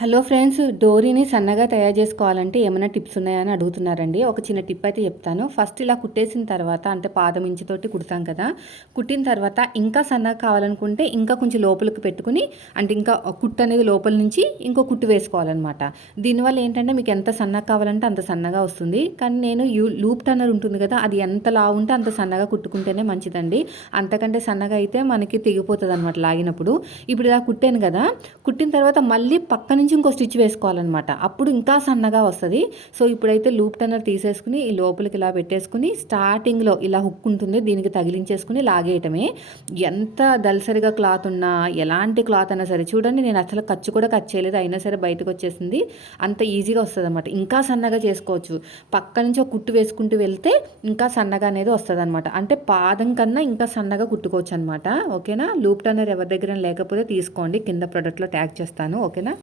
Hello friends, డోరీని సన్నగా తయారు చేసుకోవాలంటే ఏమైనా టిప్స్ ఉన్నాయా అని అడుగుతున్నారండి. ఒక చిన్న టిప్ అయితే చెప్తాను. ఫస్ట్ ఇలా కుట్టేసిన తర్వాత అంటే పాదం ఇంచుతోటి కుడతాం కదా. కుట్టిన తర్వాత ఇంకా సన్నగా కావాలనుకుంటే ఇంకా కొంచెం లోపలికి పెట్టుకుని అంటే ఇంకా కుట్టు అనేది లోపల నుంచి ఇంకో కుట్టు వేసుకోవాలన్నమాట. దీనివల్ల ఏంటంటే మీకు ఎంత సన్నగా కావాలంటే అంత సన్నగా వస్తుంది. కానీ నేను లూప్ టర్నర్ ఉంటుంది కదా, అది ఎంత లావు ఉంటే అంత సన్నగా కుట్టుకుంటేనే మంచిదండి. అంతకంటే సన్నగా అయితే మనకి తెగిపోతుంది అనమాట లాగినప్పుడు. ఇప్పుడు ఇలా కుట్టాను కదా, కుట్టిన తర్వాత మళ్ళీ పక్క నుంచి ఇంకో స్టిచ్ వేసుకోవాలన్నమాట. అప్పుడు ఇంకా సన్నగా వస్తుంది. సో ఇప్పుడైతే లూప్ టర్నర్ తీసేసుకుని ఈ లోపలికి ఇలా పెట్టేసుకుని స్టార్టింగ్లో ఇలా హుక్ ఉంటుంది, దీనికి తగిలించేసుకుని లాగేయటమే. ఎంత దలసరిగా క్లాత్ ఉన్నా ఎలాంటి క్లాత్ అయినా సరే చూడండి, నేను అసలు ఖర్చు కూడా కట్ చేయలేదు, అయినా సరే బయటకు వచ్చేసింది. అంత ఈజీగా వస్తుంది అనమాట. ఇంకా సన్నగా చేసుకోవచ్చు. పక్క నుంచి ఒక కుట్టు వేసుకుంటూ వెళ్తే ఇంకా సన్నగా అనేది వస్తుంది అనమాట. అంటే పాదం కన్నా ఇంకా సన్నగా కుట్టుకోవచ్చు అనమాట. ఓకేనా. లూప్ టర్నర్ ఎవరి దగ్గర లేకపోతే తీసుకోండి, కింద ప్రొడక్ట్లో ట్యాగ్ చేస్తాను. ఓకేనా.